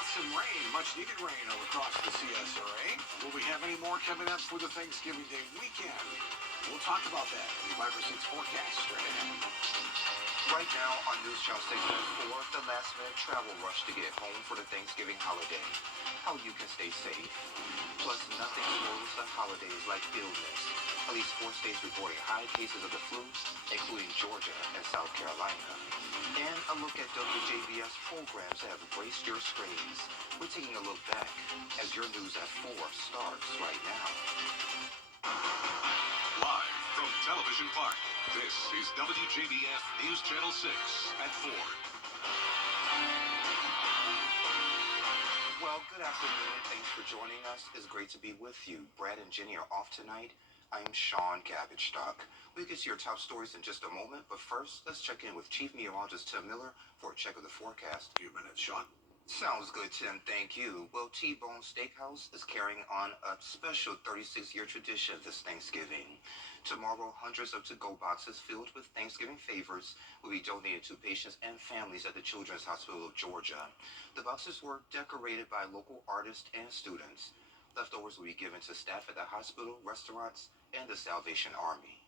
got some rain, much needed rain all across the CSRA. Will we have any more coming up for the Thanksgiving Day weekend? We'll talk about that in the 5 or 6 forecast straight ahead. Right now on News Channel Station 4, the last-minute travel rush to get home for the Thanksgiving holiday. How you can stay safe. Plus, nothing spoils the holidays like illness. At least 4 states reporting high cases of the flu, including Georgia and South Carolina. And a look at WJBF's programs that have graced your screens. We're taking a look back as your News at 4 starts right now. Live from Television Park, this is WJBF News Channel 6 at 4. Well, good afternoon. Thanks for joining us. It's great to be with you. Brad and Jenny are off tonight. I'm Sean Cabbage-Stock. We'll get to your top stories in just a moment, but first, let's check in with Chief Meteorologist Tim Miller for a check of the forecast. A few minutes, Sean. Sounds good, Tim. Thank you. Well, T-Bone Steakhouse is carrying on a special 36-year tradition this Thanksgiving. Tomorrow, hundreds of to-go boxes filled with Thanksgiving favorites will be donated to patients and families at the Children's Hospital of Georgia. The boxes were decorated by local artists and students. Leftovers will be given to staff at the hospital, restaurants, and the Salvation Army.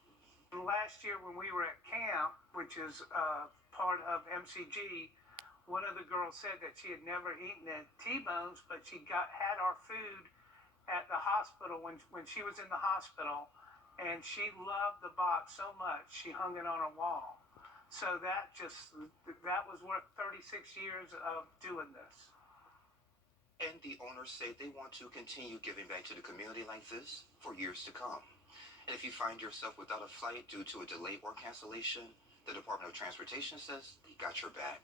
Last year when we were at camp, which is part of MCG, one of the girls said that she had never eaten at T-Bones, but she had our food at the hospital when she was in the hospital, and she loved the box so much she hung it on her wall. So that was worth 36 years of doing this. And the owners say they want to continue giving back to the community like this for years to come. And if you find yourself without a flight due to a delay or cancellation, the Department of Transportation says they got your back.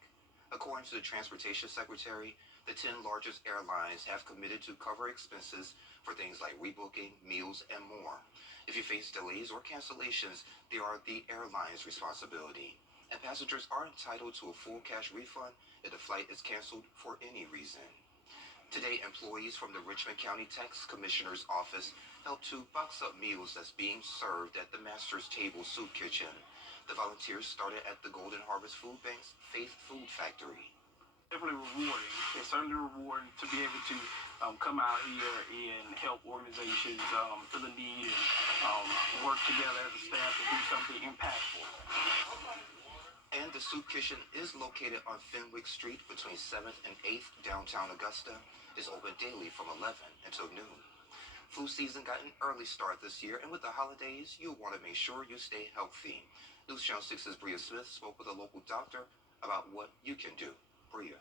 According to the Transportation Secretary, the 10 largest airlines have committed to cover expenses for things like rebooking, meals, and more. If you face delays or cancellations, they are the airline's responsibility. And passengers are entitled to a full cash refund if the flight is canceled for any reason. Today, employees from the Richmond County Tax Commissioner's Office helped to box up meals that's being served at the Master's Table Soup Kitchen. The volunteers started at the Golden Harvest Food Bank's Faith Food Factory. Definitely rewarding. It's certainly rewarding to be able to come out here and help organizations feel the need and work together as a staff to do something impactful. And the soup kitchen is located on Fenwick Street between 7th and 8th, downtown Augusta. It's open daily from 11 until noon. Flu season got an early start this year, and with the holidays, you'll want to make sure you stay healthy. News Channel 6's Bria Smith spoke with a local doctor about what you can do. Bria.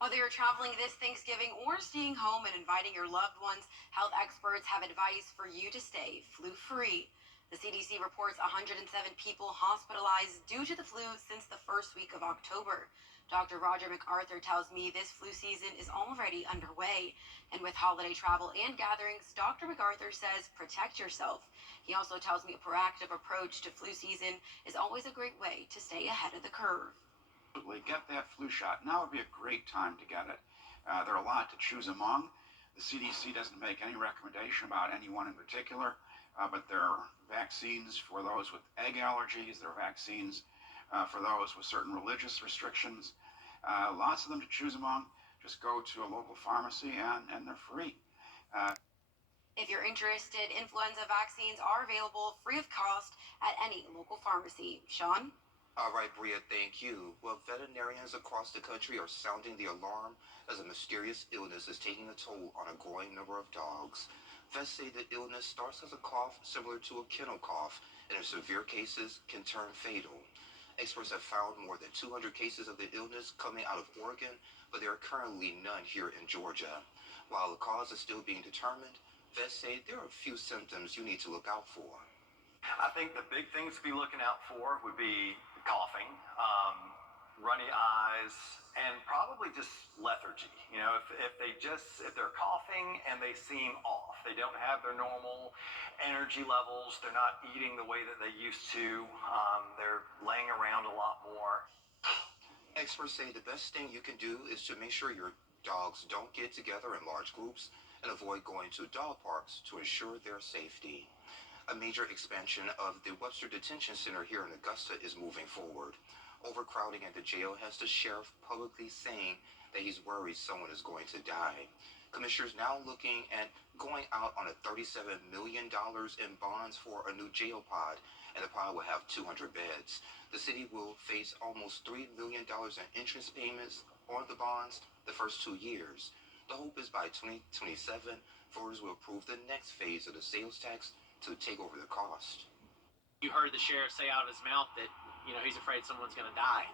Whether you're traveling this Thanksgiving or staying home and inviting your loved ones, health experts have advice for you to stay flu-free. The CDC reports 107 people hospitalized due to the flu since the first week of October. Dr. Roger MacArthur tells me this flu season is already underway. And with holiday travel and gatherings, Dr. MacArthur says protect yourself. He also tells me a proactive approach to flu season is always a great way to stay ahead of the curve. Get that flu shot. Now would be a great time to get it. There are a lot to choose among. The CDC doesn't make any recommendation about any one in particular, but there are vaccines for those with egg allergies. There are vaccines for those with certain religious restrictions. Lots of them to choose among. Just go to a local pharmacy and they're free. If you're interested, influenza vaccines are available free of cost at any local pharmacy. Sean? All right, Bria, thank you. Well, veterinarians across the country are sounding the alarm as a mysterious illness is taking a toll on a growing number of dogs. Vets say the illness starts as a cough similar to a kennel cough, and in severe cases can turn fatal. Experts have found more than 200 cases of the illness coming out of Oregon, but there are currently none here in Georgia. While the cause is still being determined, vets say there are a few symptoms you need to look out for. I think the big things to be looking out for would be coughing, runny eyes, and probably just lethargy. You know, if they're coughing and they seem off, they don't have their normal energy levels, they're not eating the way that they used to, they're laying around a lot more. Experts say the best thing you can do is to make sure your dogs don't get together in large groups and avoid going to dog parks to ensure their safety. A major expansion of the Webster Detention Center here in Augusta is moving forward. Overcrowding at the jail has the sheriff publicly saying that he's worried someone is going to die. Commissioners now looking at going out on a $37 million in bonds for a new jail pod, and the pod will have 200 beds. The city will face almost $3 million in interest payments on the bonds the first 2 years. The hope is by 2027, voters will approve the next phase of the sales tax to take over the cost. You heard the sheriff say out of his mouth that, he's afraid someone's going to die.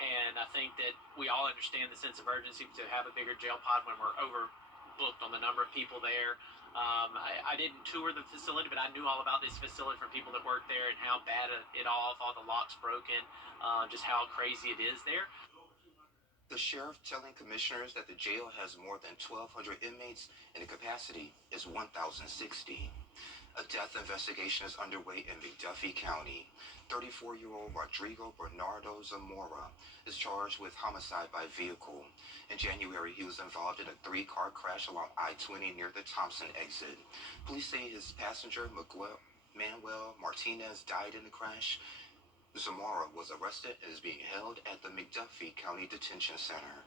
And I think that we all understand the sense of urgency to have a bigger jail pod when we're overbooked on the number of people there. I didn't tour the facility, but I knew all about this facility from people that work there and how bad it all the locks broken, just how crazy it is there. The sheriff telling commissioners that the jail has more than 1,200 inmates and the capacity is 1,060. A death investigation is underway in McDuffie County. 34-year-old Rodrigo Bernardo Zamora is charged with homicide by vehicle. In January, he was involved in a 3-car crash along I-20 near the Thompson exit. Police say his passenger, Manuel Martinez, died in the crash. Zamora was arrested and is being held at the McDuffie County Detention Center.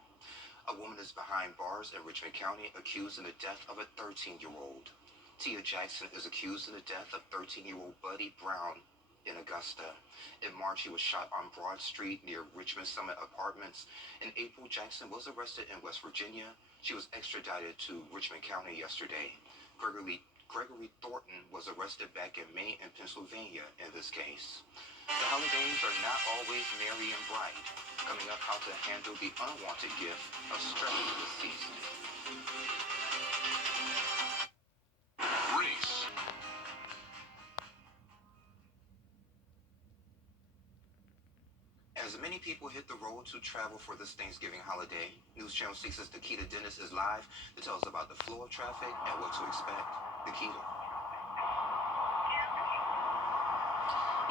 A woman is behind bars in Richmond County accused in the death of a 13-year-old. Tia Jackson is accused in the death of 13-year-old Buddy Brown in Augusta. In March, he was shot on Broad Street near Richmond Summit Apartments. In April, Jackson was arrested in West Virginia. She was extradited to Richmond County yesterday. Gregory Thornton was arrested back in May in Pennsylvania in this case. The holidays are not always merry and bright. Coming up, how to handle the unwanted gift of stress this season. Race. As many people hit the road to travel for this Thanksgiving holiday, News Channel 6's Nikita Dennis is live to tell us about the flow of traffic and what to expect. Nikita.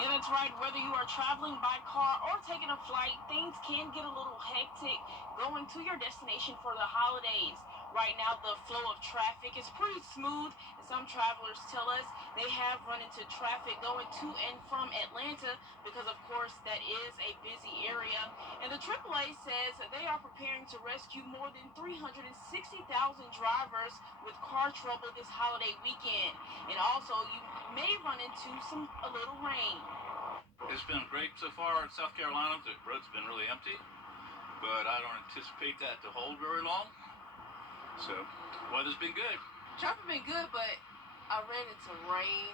Yeah, that's right. Whether you are traveling by car or taking a flight, things can get a little hectic going to your destination for the holidays. Right now, the flow of traffic is pretty smooth, and some travelers tell us they have run into traffic going to and from Atlanta because, of course, that is a busy area. And the AAA says they are preparing to rescue more than 360,000 drivers with car trouble this holiday weekend. And also, you may run into a little rain. It's been great so far in South Carolina. The road's been really empty, but I don't anticipate that to hold very long. So, weather's been good. Traffic been good, but I ran into rain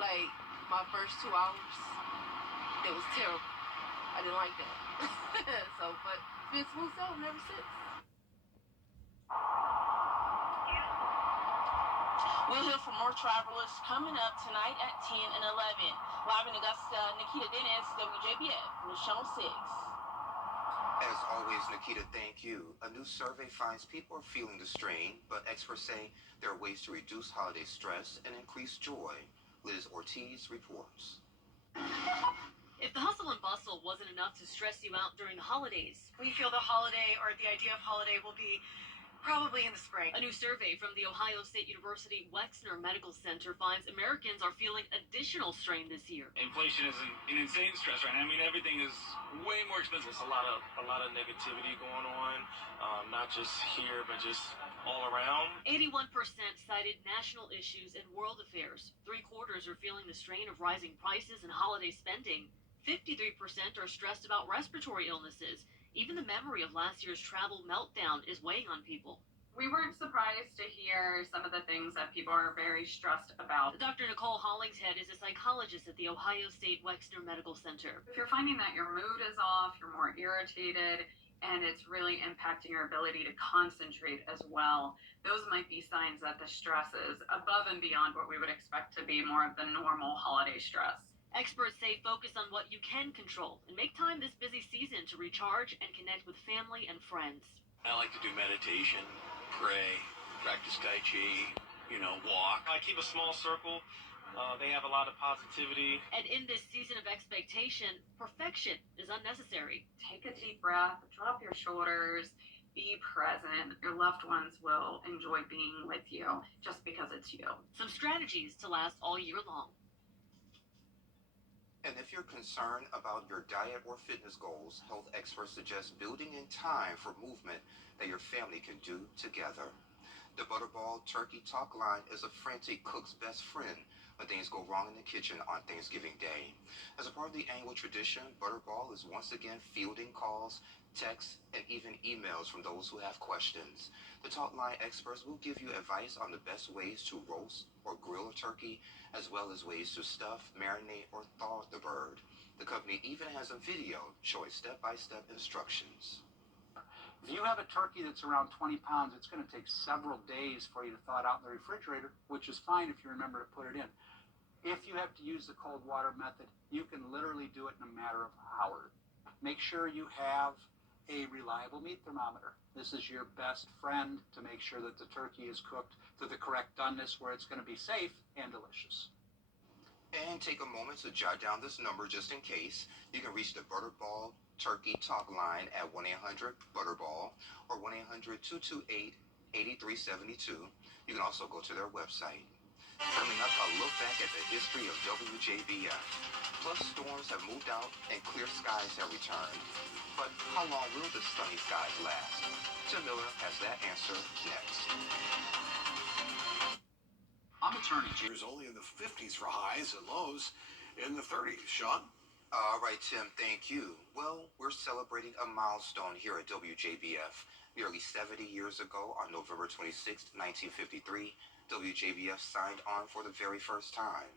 like my first 2 hours. It was terrible. I didn't like that. But it's been smooth sailing ever since. We'll hear from more travelers coming up tonight at 10 and 11. Live in Augusta, Nikita Dennis, WJBF, News Channel 6. As always, Nikita, thank you. A new survey finds people are feeling the strain, but experts say there are ways to reduce holiday stress and increase joy. Liz Ortiz reports. If the hustle and bustle wasn't enough to stress you out during the holidays, we feel the holiday or the idea of holiday will be probably in the spring. A new survey from the Ohio State University Wexner Medical Center finds Americans are feeling additional strain this year. Inflation is an insane stress right now. I mean, everything is way more expensive. There's a lot of negativity going on, not just here, but just all around. 81% cited national issues and world affairs. 3/4 are feeling the strain of rising prices and holiday spending. 53% are stressed about respiratory illnesses. Even the memory of last year's travel meltdown is weighing on people. We weren't surprised to hear some of the things that people are very stressed about. Dr. Nicole Hollingshead is a psychologist at the Ohio State Wexner Medical Center. If you're finding that your mood is off, you're more irritated, and it's really impacting your ability to concentrate as well, those might be signs that the stress is above and beyond what we would expect to be more of the normal holiday stress. Experts say focus on what you can control and make time this busy season to recharge and connect with family and friends. I like to do meditation, pray, practice Tai Chi, walk. I keep a small circle. They have a lot of positivity. And in this season of expectation, perfection is unnecessary. Take a deep breath, drop your shoulders, be present. Your loved ones will enjoy being with you just because it's you. Some strategies to last all year long. And if you're concerned about your diet or fitness goals, health experts suggest building in time for movement that your family can do together. The Butterball Turkey Talk line is a frantic cook's best friend when things go wrong in the kitchen on Thanksgiving Day. As a part of the annual tradition, Butterball is once again fielding calls, texts, and even emails from those who have questions. The Talk line experts will give you advice on the best ways to roast or grill a turkey, as well as ways to stuff, marinate, or thaw the bird. The company even has a video showing step-by-step instructions. If you have a turkey that's around 20 pounds, it's going to take several days for you to thaw it out in the refrigerator, which is fine if you remember to put it in. If you have to use the cold water method, you can literally do it in a matter of hours. Make sure you have a reliable meat thermometer. This is your best friend to make sure that the turkey is cooked to the correct doneness where it's going to be safe and delicious. And take a moment to jot down this number just in case. You can reach the Butterball Turkey Talk line at 1-800-BUTTERBALL or 1-800-228-8372. You can also go to their website. Coming up, a look back at the history of WJBF. Plus, storms have moved out and clear skies have returned. But how long will the sunny skies last? Tim Miller has that answer next. I'm attorney. Cheers only in the 50s for highs and lows in the 30s. Sean? All right, Tim, thank you. Well, we're celebrating a milestone here at WJBF. Nearly 70 years ago, on November 26, 1953, WJBF signed on for the very first time.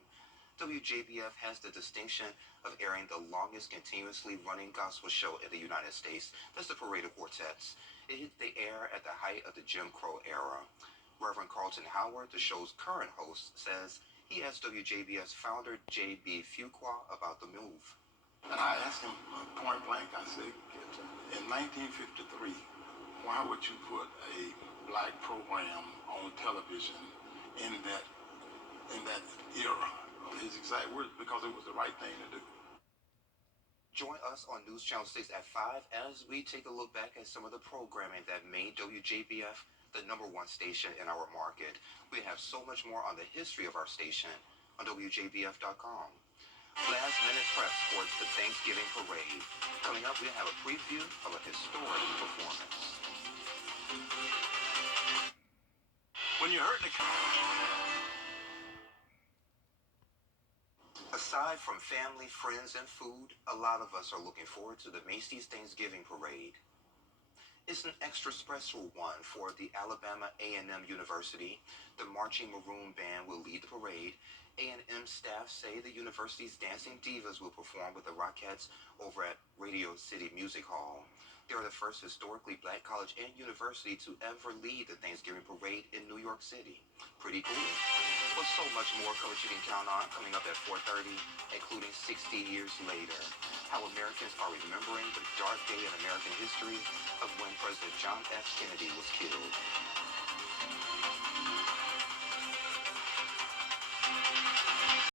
WJBF has the distinction of airing the longest continuously running gospel show in the United States. That's the Parade of Quartets. It hit the air at the height of the Jim Crow era. Reverend Carlton Howard, the show's current host, says he asked WJBF's founder, J.B. Fuqua, about the move. And I asked him point blank, I said, in 1953, why would you put a black program on television in that era? His exact words, because it was the right thing to do. Join us on News Channel 6 at 5 as we take a look back at some of the programming that made WJBF the #1 station in our market. We have so much more on the history of our station on WJBF.com. Last minute preps for the Thanksgiving parade. Coming up, we have a preview of a historic performance. When you're hurting Aside from family, friends, and food, a lot of us are looking forward to the Macy's Thanksgiving Parade. It's an extra special one for the Alabama A&M University. The Marching Maroon Band will lead the parade. A&M staff say the university's dancing divas will perform with the Rockettes over at Radio City Music Hall. They are the first historically black college and university to ever lead the Thanksgiving parade in New York City. Pretty cool. With so much more coverage you can count on coming up at 4:30, including 60 years later, how Americans are remembering the dark day in American history of when President John F. Kennedy was killed.